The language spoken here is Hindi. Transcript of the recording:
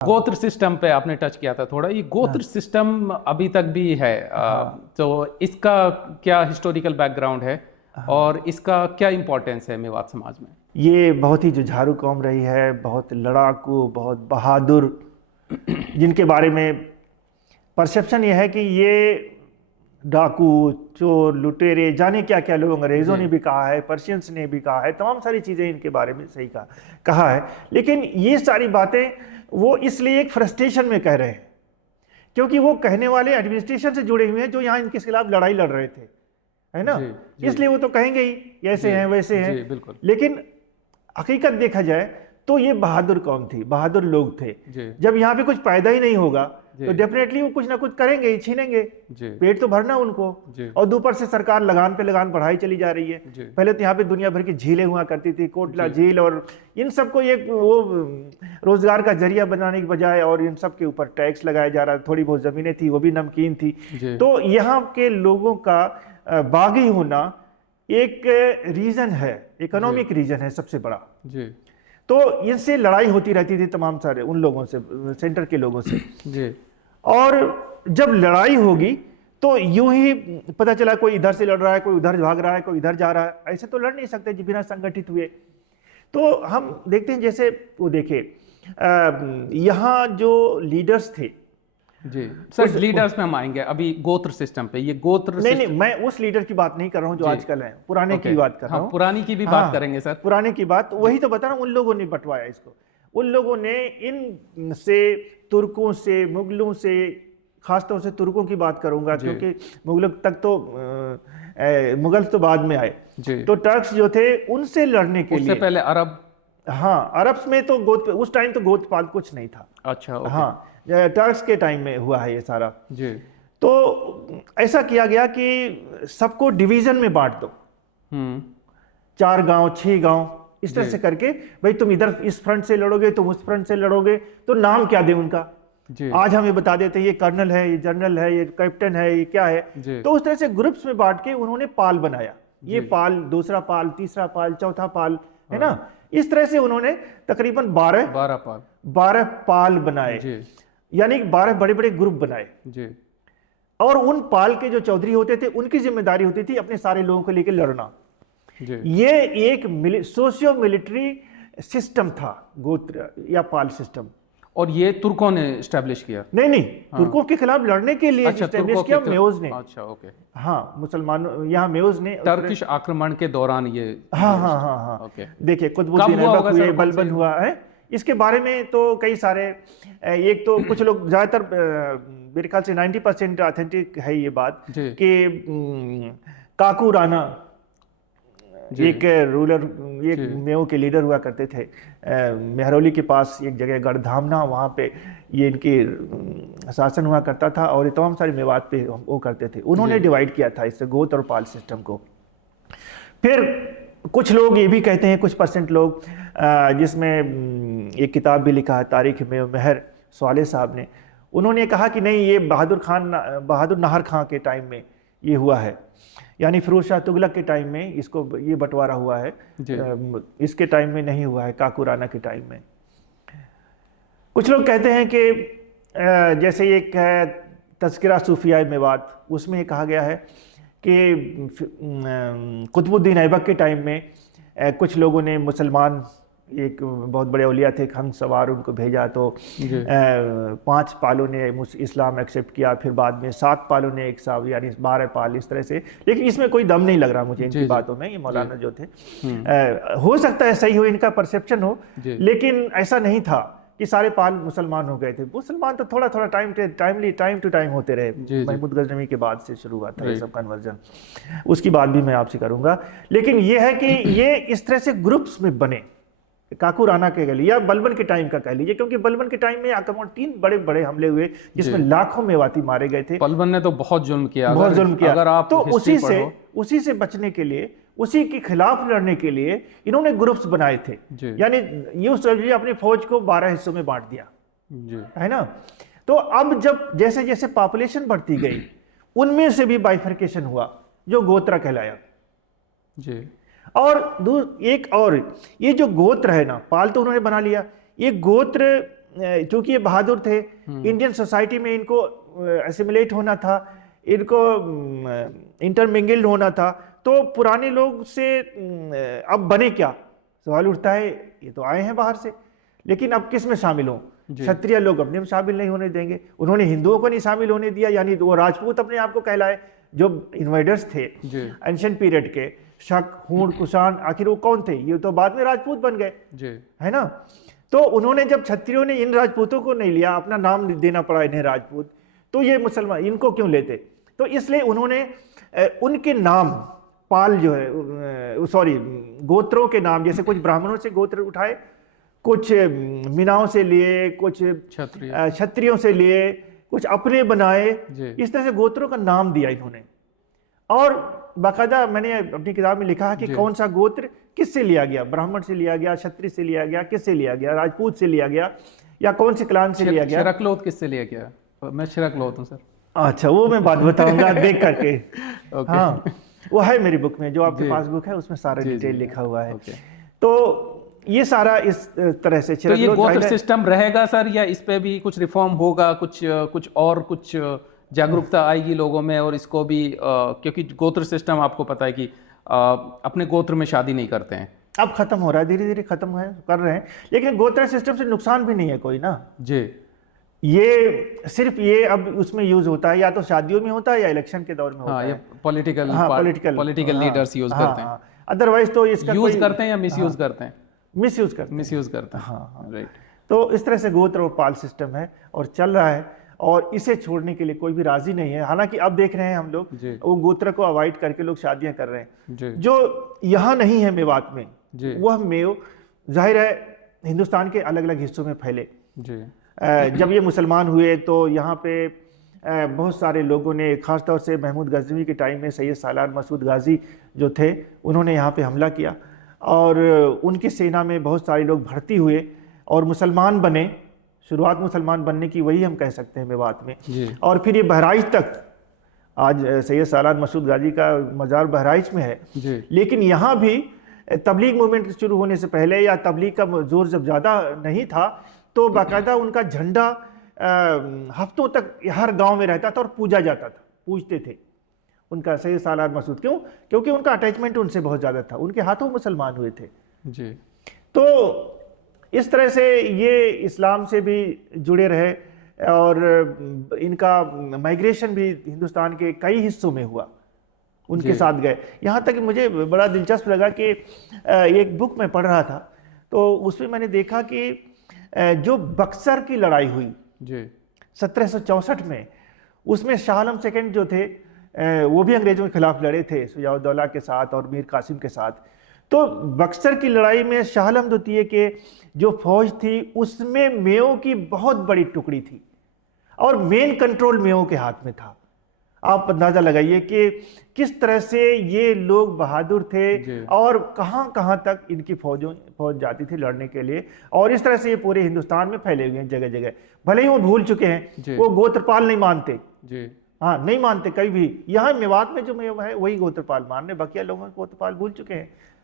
गोत्र सिस्टम पे आपने टच किया था थोड़ा, ये गोत्र सिस्टम अभी तक भी है। तो इसका क्या हिस्टोरिकल बैकग्राउंड है और इसका क्या इम्पोर्टेंस है मेवात समाज में? ये बहुत ही जुझारू कौम रही है, बहुत लड़ाकू, बहुत बहादुर, जिनके बारे में परसेप्शन ये है कि ये डाकू, चोर, लुटेरे, जाने क्या क्या लोग, अंग्रेज़ों ने भी कहा है, पर्शियंस ने भी कहा है, तमाम सारी चीज़ें इनके बारे में सही कहा है। लेकिन ये सारी बातें वो इसलिए एक फ्रस्ट्रेशन में कह रहे हैं क्योंकि वो कहने वाले एडमिनिस्ट्रेशन से जुड़े हुए हैं जो यहाँ इनके खिलाफ लड़ाई लड़ रहे थे, है ना। इसलिए वो तो कहेंगे ही ऐसे हैं वैसे हैं, बिल्कुल। लेकिन हकीकत देखा जाए तो ये बहादुर कौम थी, बहादुर लोग थे। जब यहाँ पे कुछ पैदा ही नहीं होगा तो डेफिनेटली वो कुछ ना कुछ करेंगे ही, छीनेंगे, पेट तो भरना उनको। और ऊपर से सरकार लगान पे लगान बढ़ाई चली जा रही है। पहले तो यहाँ पे दुनिया भर की झीलें हुआ करती थी, कोटला झील, और इन सबको एक वो रोजगार का जरिया बनाने के बजाय और इन सब के ऊपर टैक्स लगाया जा रहा। थोड़ी बहुत जमीनें थी, वो भी नमकीन थी। तो यहाँ के लोगों का बागी होना एक रीजन है, इकोनॉमिक रीजन है सबसे बड़ा। तो इनसे लड़ाई होती रहती थी तमाम सारे उन लोगों से, सेंटर के लोगों से। और जब लड़ाई होगी तो यूं ही पता चला कोई इधर से लड़ रहा है, कोई उधर भाग रहा है, कोई इधर जा रहा है। ऐसे तो लड़ नहीं सकते जी बिना संगठित हुए। तो हम देखते हैं, जैसे वो देखे यहाँ जो लीडर्स थे, जी सर, लीडर्स में हम आएंगे। अभी गोत्र सिस्टम पे, ये गोत्र नहीं, मैं उस लीडर की बात नहीं कर रहा हूँ जो आजकल है, पुराने की बात कर रहा हूँ। पुरानी की भी बात करेंगे सर, पुराने की बात वही तो बता रहा हूँ। उन लोगों ने बंटवाया इसको, उन लोगों ने इन से, तुर्कों से, मुगलों से, खासतौर से तुर्कों की बात करूंगा क्योंकि मुगलों तक तो मुगल तो बाद में आए। तो टर्क्स जो थे उनसे लड़ने के लिए, उससे पहले अरब, हाँ अरब्स में तो उस टाइम तो गोत्रपाल कुछ नहीं था। अच्छा, हाँ टर्क्स के टाइम में हुआ है ये सारा। जी। तो ऐसा किया गया कि सबको डिवीजन में बांट दो, 4 गांव 6 गांव इस तरह से करके, भाई तुम इधर इस फ्रंट से लड़ोगे, तुम उस फ्रंट से लड़ोगे, तो नाम क्या दे उनका। आज हमें बता देते हैं ये कर्नल है, ये जनरल है, ये कैप्टन है, ये क्या है। तो उस तरह से ग्रुप्स में बांट के उन्होंने पाल बनाया। ये पाल, दूसरा पाल, तीसरा पाल, चौथा पाल, है ना। इस तरह से उन्होंने तकरीबन 12 पाल बनाए, यानी 12 बड़े बड़े ग्रुप बनाए। और उन पाल के जो चौधरी होते थे उनकी जिम्मेदारी होती थी अपने सारे लोगों को लेकर लड़ना। ये एक सोशियो मिलिट्री सिस्टम था, गोत्र या पाल सिस्टम। और ये तुर्कों ने एस्टैब्लिश किया? नहीं, तुर्कों के खिलाफ लड़ने के लिए एस्टैब्लिश किया मेओज ने। अच्छा, ओके। हाँ, मुसलमानों, यहाँ मेओज ने टर्किश आक्रमण के दौरान ये। हाँ। देखिए कुतुबुद्दीन ऐबक हुए, बलबन हुआ है। इसके बारे में तो कई सारे, एक तो कुछ लोग ज़्यादातर मेरे ख्याल से 90% ऑथेंटिक है ये बात कि काकू राणा एक रूलर, एक मेओ के लीडर हुआ करते थे। मेहरौली के पास एक जगह गढ़धामना, वहाँ पे ये इनके शासन हुआ करता था और ये तमाम सारे मेवात पे वो करते थे। उन्होंने डिवाइड किया था इससे गोत्र और पाल सिस्टम को। फिर कुछ लोग ये भी कहते हैं, कुछ % लोग, जिसमें एक किताब भी लिखा है तारीख मेओ महर स्वाले साहब ने, उन्होंने कहा कि नहीं, ये बहादुर नाहर खां के टाइम में ये हुआ है, यानी फिरोज शाह तुगलक के टाइम में इसको ये बंटवारा हुआ है। इसके टाइम में नहीं हुआ है, काकू राणा के टाइम में। कुछ लोग कहते हैं कि जैसे एक है तज़किरा सूफिया मेवात, उसमें कहा गया है कि कुतुबुद्दीन ऐबक के टाइम में कुछ लोगों ने, मुसलमान एक बहुत बड़े औलिया थे, हम सवार, उनको भेजा तो 5 पालों ने इस्लाम एक्सेप्ट किया, फिर बाद में 7 पालों ने एक साथ, यानी 12 पाल इस तरह से। लेकिन इसमें कोई दम नहीं लग रहा मुझे इनकी बातों में, ये मौलाना जो थे। हो सकता है सही हो, इनका परसेप्शन हो, लेकिन ऐसा नहीं था कि सारे पाल मुसलमान हो गए थे। मुसलमान तो थोड़ा थोड़ा टाइम टू टाइम होते रहे। महमूद गजनवी के बाद से शुरू हुआ था ये सब कन्वर्जन, उसकी बात भी मैं आपसे करूंगा। लेकिन ये है कि ये इस तरह से ग्रुप्स में बने, काकू राणा के कह लीजिए या बलबन के टाइम का कह लीजिए, क्योंकि बलबन के टाइम में आक्रमण 3 बड़े बड़े हमले हुए जिसमें लाखों मेवाती मारे गए थे। बलबन ने तो बहुत जुल्म किया, अगर आप तो उसी से बचने के लिए, उसी के खिलाफ लड़ने के लिए इन्होंने ग्रुप्स बनाए थे। यानी यूं समझिए अपनी फौज को 12 हिस्सों में बांट दिया, है ना। तो अब जब जैसे जैसे पॉपुलेशन बढ़ती गई, उनमें से भी बाइफर्केशन हुआ जो गोत्रा कहलाया। और एक और ये जो गोत्र है ना, पाल तो उन्होंने बना लिया, ये गोत्र चूंकि ये बहादुर थे, इंडियन सोसाइटी में इनको एसिमिलेट होना था, इनको इंटरमिंगल्ड होना था, तो पुराने लोग से अब बने क्या, सवाल उठता है। ये तो आए हैं बाहर से, लेकिन अब किस में शामिल हों? क्षत्रिय लोग अपने में शामिल नहीं होने देंगे, उन्होंने हिंदुओं को नहीं शामिल होने दिया, यानी वो राजपूत अपने आप को कहलाए। जो इन्वेडर्स थे एंशिएंट पीरियड के, शक, हूण, कुषाण, आखिर वो कौन थे? ये तो बाद में राजपूत बन गए, है ना। तो उन्होंने जब क्षत्रियों ने इन राजपूतों को नहीं लिया, अपना नाम देना पड़ा इन्हें राजपूत, तो ये मुसलमान इनको क्यों लेते? तो इसलिए उन्होंने उनके नाम पाल जो है, सॉरी, गोत्रों के नाम, जैसे कुछ ब्राह्मणों से गोत्र उठाए, कुछ मीनाओं से लिए, कुछ क्षत्रियों से लिए, कुछ अपने बनाए, इस तरह से गोत्रों का नाम दिया इन्होंने। और बाकायदा मैंने अपनी किताब में लिखा है कि कौन सा गोत्र किससे लिया गया, ब्राह्मण से लिया गया, क्षत्रिय से लिया गया, किससे लिया गया, राजपूत से लिया गया, या कौन से क्लान से लिया गया। शिरकलोथ किससे लिया गया? मैं शिरकलोथ हूँ सर। अच्छा, वो मैं बात बताऊंगा देख करके। हाँ, वो है मेरी बुक में, जो आपके पास बुक है उसमें सारा डिटेल लिखा हुआ है। तो ये सारा इस तरह से। तो ये गोत्र सिस्टम रहेगा सर, या इस पे भी कुछ रिफॉर्म होगा, कुछ जागरूकता आएगी लोगों में? और इसको भी क्योंकि गोत्र सिस्टम आपको पता है कि अपने गोत्र में शादी नहीं करते हैं, अब खत्म हो रहा है, धीरे धीरे खत्म कर रहे हैं। लेकिन गोत्र सिस्टम से नुकसान भी नहीं है कोई ना जी। ये सिर्फ ये अब उसमें यूज होता है, या तो शादियों में होता है या इलेक्शन के दौर में होता है। पॉलिटिकल लीडर्स यूज करते हैं, अदरवाइज तो इसका यूज करते हैं या मिसयूज करते हैं? मिसयूज करते हैं। हाँ, राइट। तो इस तरह से गोत्र और पाल सिस्टम है और चल रहा है, और इसे छोड़ने के लिए कोई भी राजी नहीं है। हालांकि अब देख रहे हैं हम लोग, वो गोत्र को अवॉइड करके लोग शादियां कर रहे हैं। जो यहाँ नहीं है मेवात में, वह मेव जाहिर है हिंदुस्तान के अलग अलग हिस्सों में फैले। जब ये मुसलमान हुए तो यहाँ पे बहुत सारे लोगों ने, खासतौर से महमूद गजनवी के टाइम में सैयद सालार मसूद गाजी जो थे, उन्होंने यहाँ पे हमला किया, और उनकी सेना में बहुत सारे लोग भर्ती हुए और मुसलमान बने। शुरुआत मुसलमान बनने की वही हम कह सकते हैं मेवात में। और फिर ये बहराइच तक, आज सैयद सालार मसूद गाजी का मज़ार बहराइच में है। लेकिन यहाँ भी तबलीग मूवमेंट शुरू होने से पहले, या तबलीग का जोर जब ज़्यादा नहीं था, तो बाकायदा उनका झंडा हफ्तों तक हर गांव में रहता था और पूजा जाता था, पूजते थे उनका सैयद सालार मसूद। क्यों? क्योंकि उनका अटैचमेंट उनसे बहुत ज़्यादा था, उनके हाथों मुसलमान हुए थे जी। तो इस तरह से ये इस्लाम से भी जुड़े रहे, और इनका माइग्रेशन भी हिंदुस्तान के कई हिस्सों में हुआ, उनके साथ गए। यहाँ तक कि मुझे बड़ा दिलचस्प लगा कि एक बुक में पढ़ रहा था, तो उसमें मैंने देखा कि जो बक्सर की लड़ाई हुई 1764 में, उसमें शाह आलम सेकंड जो थे, वो भी अंग्रेजों के खिलाफ लड़े थे सुजाउद्दौला के साथ और मीर कासिम के साथ। तो बक्सर की लड़ाई में शाह आलम द्वितीय के जो फौज थी, उसमें मेयों की बहुत बड़ी टुकड़ी थी, और मेन कंट्रोल मेयों के हाथ में था। आप अंदाजा लगाइए कि किस तरह से ये लोग बहादुर थे, और कहां कहां तक इनकी फौज जाती थी लड़ने के लिए। और इस तरह से ये पूरे हिंदुस्तान में फैले हुए हैं जगह जगह। भले ही वो भूल चुके हैं, वो गोत्रपाल नहीं मानते, हाँ नहीं मानते कहीं भी। यहाँ मेवात में जो मेव है वही गोत्रपाल मान रहे, बाकी लोगों को गोत्रपाल भूल चुके हैं।